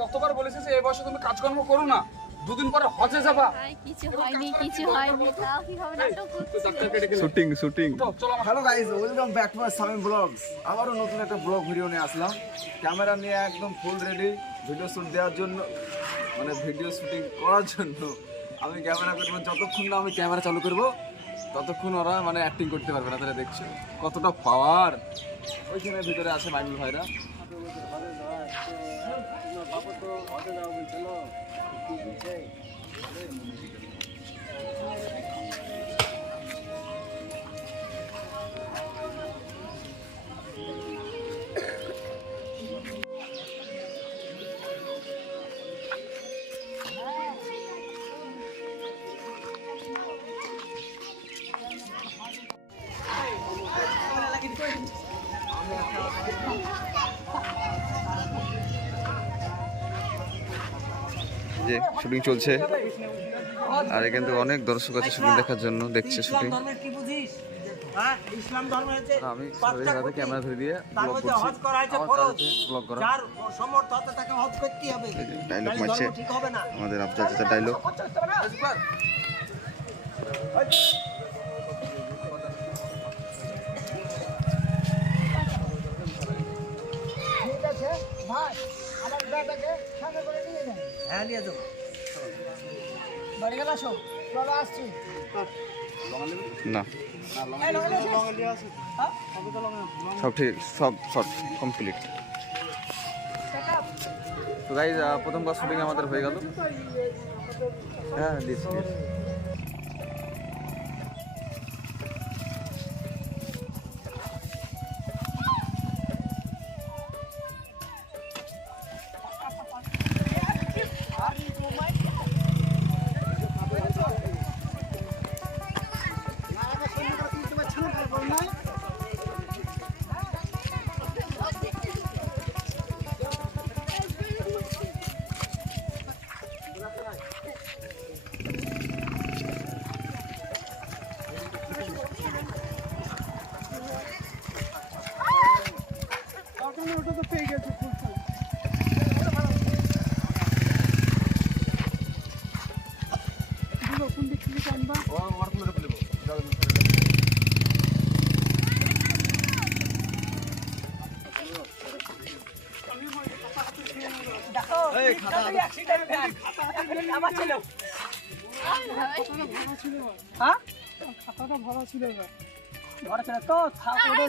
কতবার বলেছি যে এই বয়সে তুমি কাজকর্ম করো না, দুদিন পরে হজে যাবা। কিছু হয়নি তাও কি হবে নাটক করছিস? শুটিং চলো hello guys, welcome back to Samim blogs. আবারও নতুন একটা ব্লগ ভিডিও নিয়ে আসলাম। ক্যামেরা নিয়ে একদম ফুল রেডি ভিডিও শুট দেওয়ার জন্য, মানে ভিডিও শুটিং করার জন্য। আমি ক্যামেরা করবো, যতক্ষণ না আমি ক্যামেরা চালু করবো ততক্ষণ ওরা মানে অ্যাক্টিং করতে পারবে না। তারা দেখছো কতটা পাওয়ার। ওইখানে ভিতরে আছে মাইনুল ভাইরা। যে শুটিং চলছে, আর এখান থেকে অনেক দর্শক আছে শুটিং দেখার জন্য, দেখছে শুটিং। ইসলাম ধর্মের হচ্ছে আমি ক্যামেরা ধরে দিয়ে তার ব্লগ মধ্যে হজ করছি। করা হচ্ছে আমার ফরজ। কাছে ব্লগ করা। যার সমর্থ আছে তাকে হজ করতেই হবে। ডায়লগ নাহলে মারছে ধর্ম ঠিক হবে না। আমাদের আফজাল চাচা ডায়লগ। হ্যাঁ নিয়ে যাবো। না সব ঠিক, সব শর্ট কমপ্লিট। তো গাইজ প্রথমবার শুটিং আমাদের হয়ে গেল। হ্যাঁ দিস খাতাটা ভালো ছিল না। ঘরে ছিল তো ওটা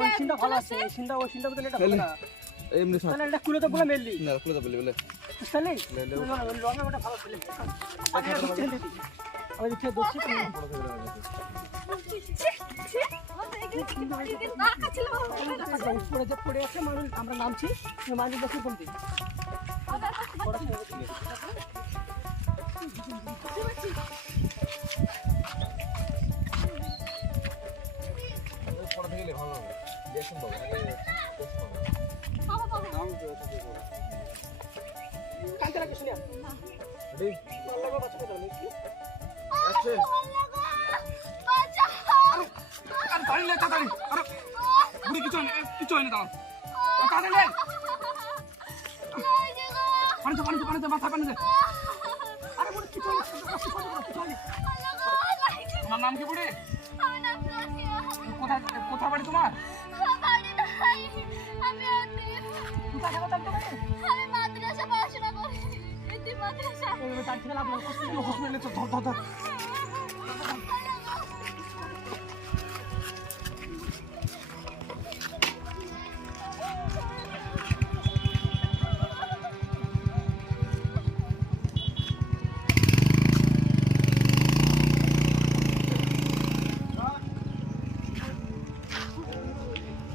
ওই সিনটা ভালো আছে। এই সিনটা ওই সিনটা বদলে এটা হবে না। এমনি তাহলে এটা খুলে তো বলে মেললি। না খুলে দাও বলে বুঝতে পারলি? লঙ্কা ওটা ভালো ছিল। আমি দেখে দোষী পড়ে যে পড়ে আছে মানুষ, আমরা নামছি মানুষ দেখি বলতে কালকে রাখি শুনিয়া কিছু হয় না, দাঁড়াও পানিতে মাথা পানিতে। তোমার নাম কি বুড়ি? কোথা বাড়ি তোমার?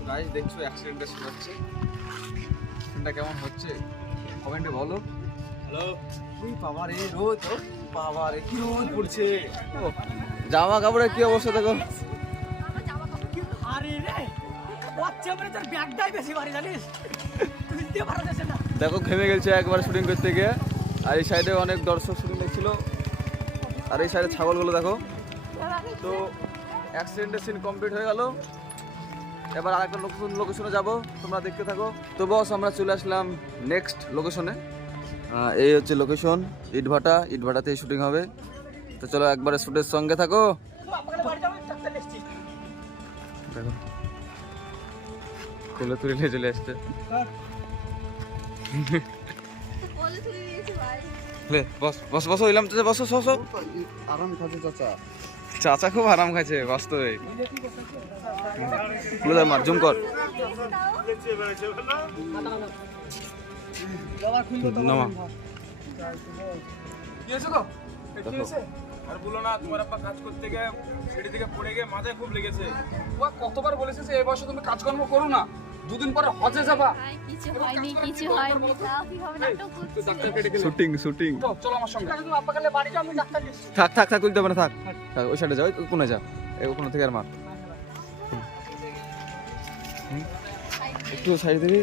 গাইজ দেখছো অ্যাক্সিডেন্টটা শুরু হচ্ছে। অ্যাক্সিডেন্টটা কেমন হচ্ছে কমেন্টে বলো। হ্যালো ওই বাবা রে, রোদ বাবা রে কি রোদ পড়ছে। জামা কাপড়ের কি অবস্থা দেখো। আরে রে বাচ্চা মানে তোর ব্যাগটাই বেশি ভারী জানিস, তুলতে পারা যাচ্ছে না। দেখো ঘেমে গেছে একবার শুটিং করতে গিয়ে। আর এই সাইডে অনেক দর্শক শুটিং দেখছিল। আর এই সাইডে ছাগলগুলো দেখো। তো অ্যাক্সিডেন্টের সিন কমপ্লিট হয়ে গেল। এবার আরেকটা লোকেশনে যাব, তোমরা দেখতে থাকো। তো বস আমরা চলে আসলাম নেক্সট লোকেশনে। এই হচ্ছে লোকেশন, ইটভাটাতে শুটিং হবে। তো চলো একবারে শুটের সঙ্গে থাকো। দেখো তুলে তুলে চলে আসছে। বলে তুলে দিয়েছি ভাই। লে বস বস বসো, ইলাম চাচা বসো বসো। আরাম খাচ্ছে চাচা। চাচা খুব আরাম খাচ্ছে বাস্তবে। মার জুম কর। নামা। কি হয়েছে তো? কি হয়েছে? আর বলো না, তোমার আব্বা কাজ করতে গিয়ে সিঁড়ি থেকে পড়ে গিয়ে মাথায় খুব লেগেছে। ও কতবার বলেছে যে এই বয়সে তুমি কাজকর্ম করো না, দুদিন পরে হজে যাবা। ভাই কিছু হয়নি, কিছু হয়নি, তাও কিভাবে নাটক করছিস? ডাক্তার কেটে গেলে শুটিং চলো আমার সঙ্গে। তুমি আব্বা গেলে বাড়ি যাও, আমি ডাক্তার দিচ্ছি। থাক তুলতে হবে না, থাক ওই সাইডে যাও, ওই কোণে যা, ওখানে থেকে আর মার। একটু সাইড দিবি।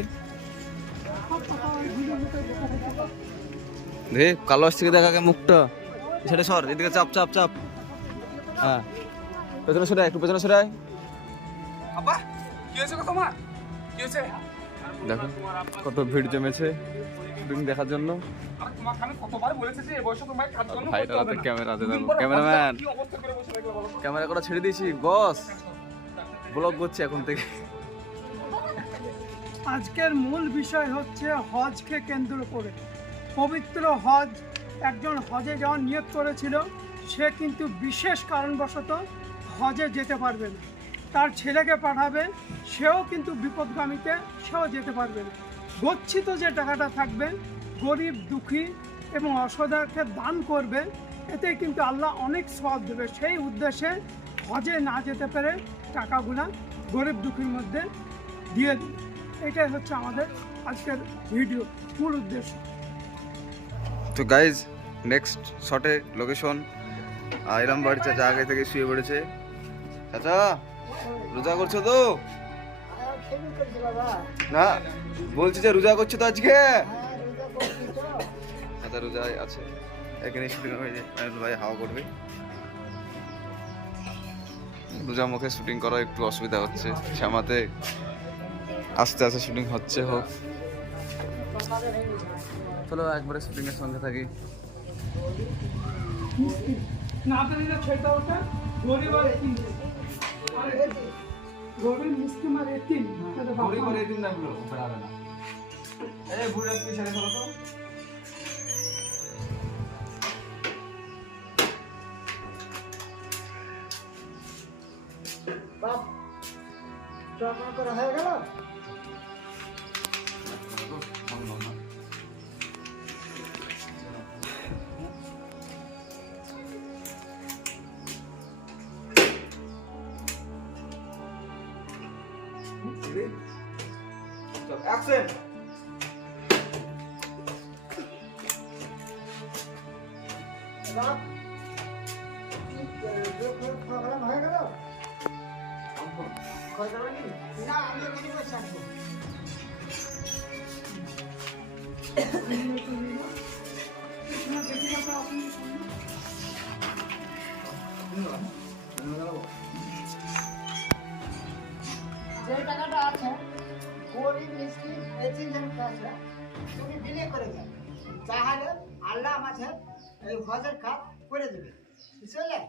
দেখ কালো আসছে দেখাকে মুখটা, সেটা সর, এদিকে চাপ চাপ চাপ। হ্যাঁ পেছনে সরে একটু পেছনে সরে আয়। আব্বা কি হয়েছে কথা মা? কি হয়েছে? দেখো কত ভিড় জমেছে শুটিং দেখার জন্য। আর তোমাকে আমি কতবার বলেছি যে এই বয়সে তোমায় কাজকর্ম ভাই করতে হবে না। ক্যামেরা আছে, দুদিন দেখো পরে ক্যামেরাম্যান, কি অবস্থা করে বসে থাকবে বলো তো? ক্যামেরা করা ছেড়ে দিয়েছি বস, ব্লগ করছি এখন থেকে। আজকের মূল বিষয় হচ্ছে হজকে কেন্দ্র করে। পবিত্র হজ, একজন হজে যাওয়ার নিয়ত করেছিল, সে কিন্তু বিশেষ কারণবশত হজে যেতে পারবে না। তার ছেলেকে পাঠাবে, সেও কিন্তু বিপদগামীতে, সেও যেতে পারবে না। গচ্ছিত যে টাকাটা থাকবে, গরিব দুঃখী এবং অসহায়কে দান করবে, এতে কিন্তু আল্লাহ অনেক সওয়াব দেবে। সেই উদ্দেশ্যে হজে না যেতে পেরে টাকাগুলা গরিব দুঃখীর মধ্যে দিয়ে দেবে। এটাই হচ্ছে আমাদের আজকের ভিডিও মূল উদ্দেশ্য। তো গাইজ নেক্সট শটে লোকেশন আইরাম বাড়ি, চাচা আগে থেকে শুয়ে পড়েছে। চাচা রোজা করছো তো? না বলছি যে রোজা করছো তো আজকে? আচ্ছা রোজা আছে, এখানে শুটিং হয়ে যায়, ভাই হাওয়া করবে। রোজা মুখে শুটিং করা একটু অসুবিধা হচ্ছে, শ্যামাতে আস্তে আস্তে শুটিং হচ্ছে। হোক চলো একবারে শুটিং এর সঙ্গে থাকি। না পেলে ছয়টা ওটা গরিব আর এতিম, গরিব মিসকিন আর এতিম, গরিব আর এতিম না গুলো বেড়াবে না। এই বুড়া কি ছেড়ে ফেলো তো। বাপ চকনা করে হয়ে গেল। অ্যাকশন। বাপ প্রোগ্রাম হয়ে গেল। না আমি এখানে বসে থাকবো। যে টাকাটা আছে গরিব মিসকিন এতিম যাদের আছে তুমি বিলিয়ে করে দেন, তাহলে আল্লাহ আমাদের এই হজের কাজ করে দেবে, বুঝলে?